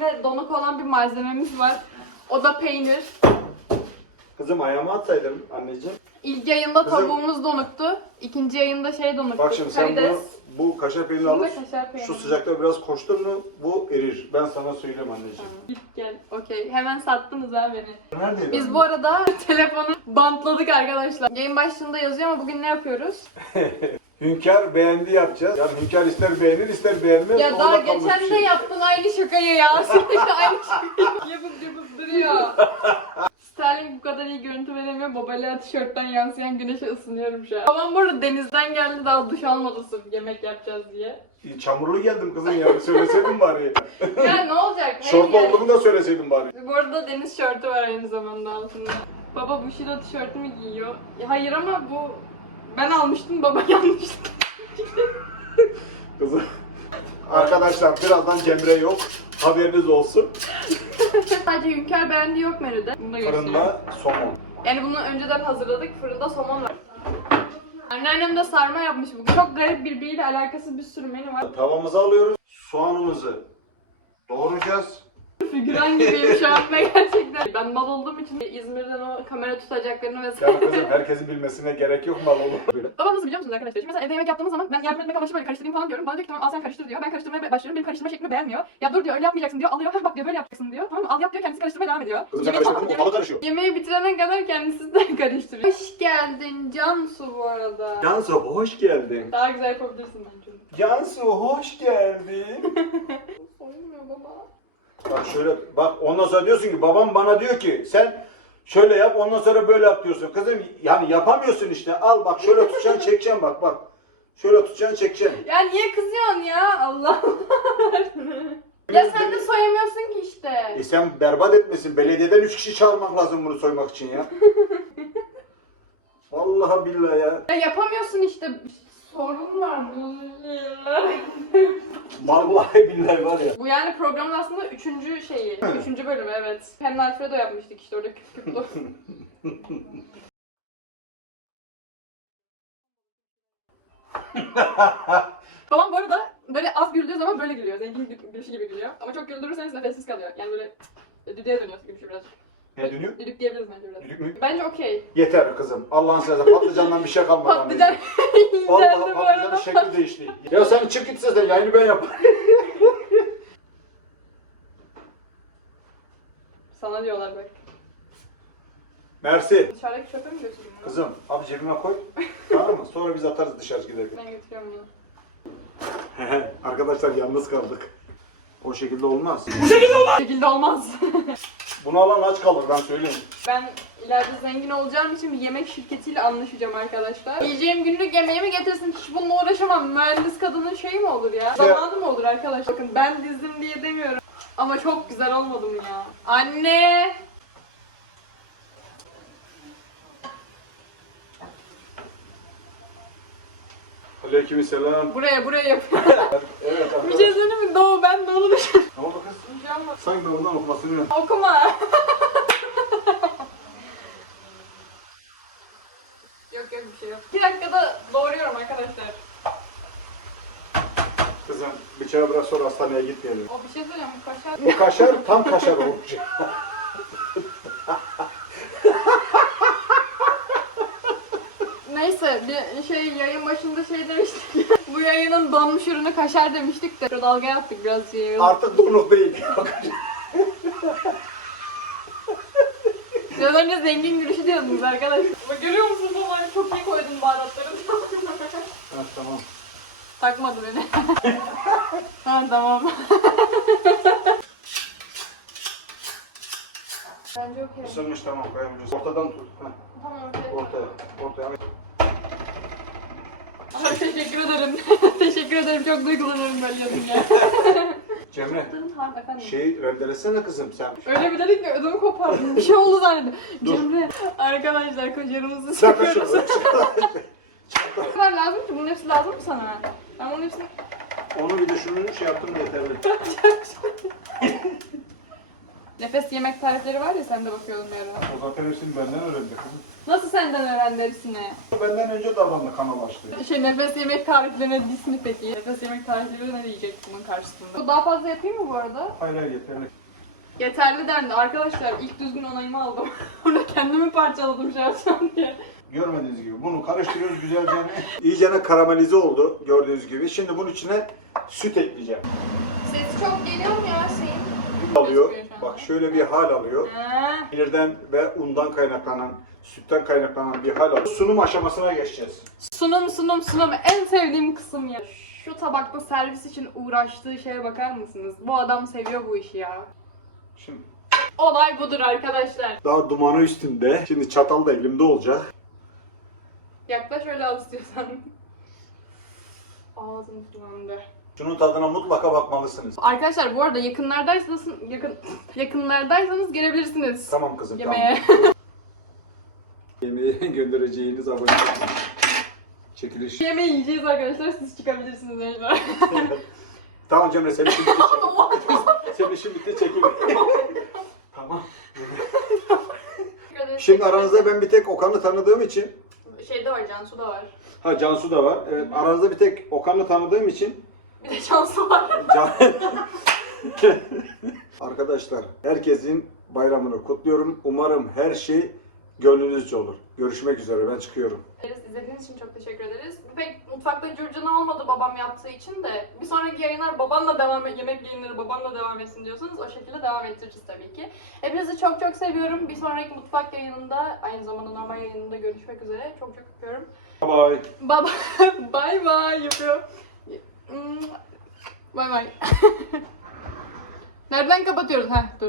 Ve donuk olan bir malzememiz var. O da peynir. Kızım ayağıma atsaydın anneciğim. İlk yayında Kızım- tavuğumuz donuktu. İkinci yayında şey donuktu. Bak şimdi sen bunu, Karides. bu kaşar peynirini Bunu da alıp kaşar peyniri. şu sıcakta biraz koştun mu bu erir. Ben sana söyleyeyim anneciğim. Git gel. Okey. Hemen sattınız ha beni. Neredeydi? Biz bu arada telefonu bantladık arkadaşlar. Yayın başlığında yazıyor ama bugün ne yapıyoruz? Hünkar beğendi yapacağız. Yani hünkar ister beğenir ister beğenmez. Ya daha geçen de şey. yaptın aynı şakayı ya. Sürekli aynı şakayı yapıp yapıp duruyor. Sterling bu kadar iyi görüntü veremiyor. Babalığa tişörtten yansıyan güneşe ısınıyorum şu an. Babam bu arada denizden geldi daha duş almadı sırf yemek yapacağız diye. Çamurlu geldim kızım ya. Söyleseydin bari. Ya ne olacak? Şortlu yani. olduğumu da söyleseydin bari. Bu arada deniz şortu var aynı zamanda altında. Baba bu şilo tişörtümü giyiyor. Hayır ama bu ben almıştım baba yanlış. Kızım. Arkadaşlar birazdan Cemre yok. Haberiniz olsun. Sadece Hünkar beğendi yok menüde. Bunu da göstereyim. Fırında somon. Yani bunu önceden hazırladık. Fırında somon var. Anneannem de sarma yapmış bugün. Çok garip birbiriyle alakası bir sürü menü var. Tavamızı alıyoruz. Soğanımızı doğrayacağız. Figüran gibiyim şu an ve gerçekten. Ben mal olduğum için İzmir'den o kamera tutacaklarını vesaire. Yani kızım herkesin bilmesine gerek yok mal olur. Babam nasıl biliyor musunuz arkadaşlar? Şimdi mesela evde yemek yaptığımız zaman ben yardım etmek amaçlı böyle karıştırayım falan diyorum. Bana diyor ki tamam al sen karıştır diyor. Ben karıştırmaya başlıyorum. Benim karıştırma şeklimi beğenmiyor. Ya dur diyor öyle yapmayacaksın diyor. Alıyor. Hah bak diyor böyle yapacaksın diyor. Tamam mı? Al yap diyor. Kendisi karıştırmaya devam ediyor. Kızım sen Yemeği- karıştırdın ortalık karışıyor. Yemeği bitirene kadar kendisi de karıştırıyor. Hoş geldin Cansu bu arada. Cansu hoş geldin. Daha güzel yapabilirsin bence. Cansu hoş geldin. Olmuyor baba. Bak şöyle bak ondan sonra diyorsun ki babam bana diyor ki sen şöyle yap ondan sonra böyle yap diyorsun. Kızım yani yapamıyorsun işte al bak şöyle tutacaksın çekeceksin bak bak. Şöyle tutacaksın çekeceksin. Ya niye kızıyorsun ya? Allah Ya sen de soyamıyorsun ki işte. E sen berbat etmesin. Belediyeden 3 kişi çağırmak lazım bunu soymak için ya. Vallahi billahi ya. Ya yapamıyorsun işte. Sorun var. Vallahi billahi var ya. Bu yani programın aslında üçüncü şeyi. Üçüncü bölümü evet. Pen Alfredo yapmıştık işte orada küp küp. Babam bu arada böyle az güldüğü zaman böyle gülüyor. Zengin gül- gülüşü gibi gülüyor. Ama çok güldürürseniz nefessiz kalıyor. Yani böyle düdüğe dönüyor gülüşü birazcık. Ne dönüyor? Düdük diyebiliriz bence biraz. Düdük mü? Bence okey. Yeter kızım. Allah'ın seversen patlıcandan bir şey kalmadı. Patlıcan Vallahi inceldi bu patlıcanın arada. şekli değişti. Ya sen çık git sen yayını ben yaparım. Sana diyorlar bak. Mersi. Dışarıdaki çöpe mi götüreyim bunu? Kızım abi cebime koy. tamam mı? Sonra biz atarız dışarı giderken. Ben götürüyorum bunu. Arkadaşlar yalnız kaldık. O şekilde olmaz. Bu şekilde olmaz. Bunu alan aç kalır ben söyleyeyim. ben ileride zengin olacağım için bir yemek şirketiyle anlaşacağım arkadaşlar. Yiyeceğim günlük yemeğimi getirsin hiç bununla uğraşamam. Mühendis kadının şeyi mi olur ya? Zamanı mı olur arkadaşlar? Bakın ben dizdim diye demiyorum. Ama çok güzel olmadı mı ya? Anne! Aleykümselam. Buraya buraya yapıyorum. Evet bir arkadaşlar. şey söyleyeyim mi? Doğu ben Doğu'nu düşün. Ne oldu kız? Sanki bundan okumasını biliyorum. Okuma. yok yok bir şey yok. Bir dakikada doğruyorum arkadaşlar. Kızım bıçağı bırak sonra hastaneye gitmeyelim. O bir şey söyleyeceğim bu kaşar. O kaşar tam kaşar olmuş. Neyse bir şey yayın başında şey demiştik. bu yayının donmuş ürünü kaşar demiştik de. Dalga yaptık biraz yayın. Artık donuk değil. Biraz önce zengin gülüşü diyordunuz arkadaşlar. Bak görüyor musunuz ama çok iyi koydum baharatları. ha, tamam. Takmadı beni. ha tamam. Bence okey. Isınmış tamam koyabiliriz. Ortadan tut. Ha, Tamam okey. ortaya. Ortaya. Aha, teşekkür ederim. teşekkür ederim. Çok duygulanıyorum böyle yazınca. Cemre. Şey rendelesene kızım sen. Öyle bir dedik ki ödümü kopardım. Bir şey oldu zannettim. Dur. Cemre. Arkadaşlar kocarımızı Sen kaç sıkıyoruz. Ne kadar lazım ki? Bunun hepsi lazım mı sana? Ben bunun hepsini... Onu bir düşünün şey yaptım yeterli. Nefes yemek tarifleri var ya sen de bakıyordun bir ara. O zaten hepsini benden öğrendi kızım. Nasıl senden öğrendi hepsini? Benden önce davrandı kanal açtı. Şey nefes yemek tariflerine dis mi peki? Nefes yemek tarifleri ne diyecek bunun karşısında? Bu daha fazla yapayım mı bu arada? Hayır hayır yeterli. Yeterli dendi. Arkadaşlar ilk düzgün onayımı aldım. Orada kendimi parçaladım şahsen diye. Görmediğiniz gibi bunu karıştırıyoruz güzelce. İyicene karamelize oldu gördüğünüz gibi. Şimdi bunun içine süt ekleyeceğim. Sesi çok geliyor mu ya şeyin? Alıyor. Bak şöyle bir hal alıyor. Peynirden ve undan kaynaklanan, sütten kaynaklanan bir hal alıyor. Sunum aşamasına geçeceğiz. Sunum sunum sunum en sevdiğim kısım ya. Şu tabakta servis için uğraştığı şeye bakar mısınız? Bu adam seviyor bu işi ya. Şimdi Olay budur arkadaşlar. daha dumanı üstünde. Şimdi çatal da elimde olacak. Yaklaş öyle al istiyorsan. Ağzım sulandı. Şunun tadına mutlaka bakmalısınız. Arkadaşlar bu arada yakınlardaysanız yakın yakınlardaysanız gelebilirsiniz. Tamam kızım Yemeğe. tamam. Yemeği göndereceğiniz abone. Çekiliş. Yemeği yiyeceğiz arkadaşlar siz çıkabilirsiniz Ejder. tamam Cemre senin işin bitti senin işin bitti çekil. tamam. Şimdi aranızda ben bir tek Okan'ı tanıdığım için Şeyde var Cansu da var. Ha Cansu da var. Evet aranızda bir tek Okan'ı tanıdığım için Bir de Cansu var. Can... Arkadaşlar herkesin bayramını kutluyorum. Umarım her şey gönlünüzce olur. Görüşmek üzere ben çıkıyorum. İzlediğiniz için çok teşekkür ederiz. Pek mutfakta curcuna olmadı babam yaptığı için de bir sonraki yayınlar babanla devam et, yemek yayınları babanla devam etsin diyorsanız o şekilde devam ettireceğiz tabii ki. Hepinizi çok çok seviyorum. Bir sonraki mutfak yayınında aynı zamanda normal yayınında görüşmek üzere. Çok çok öpüyorum. Bye bye. Baba bye bye yapıyor. Bye bye. Nereden kapatıyoruz? Heh dur.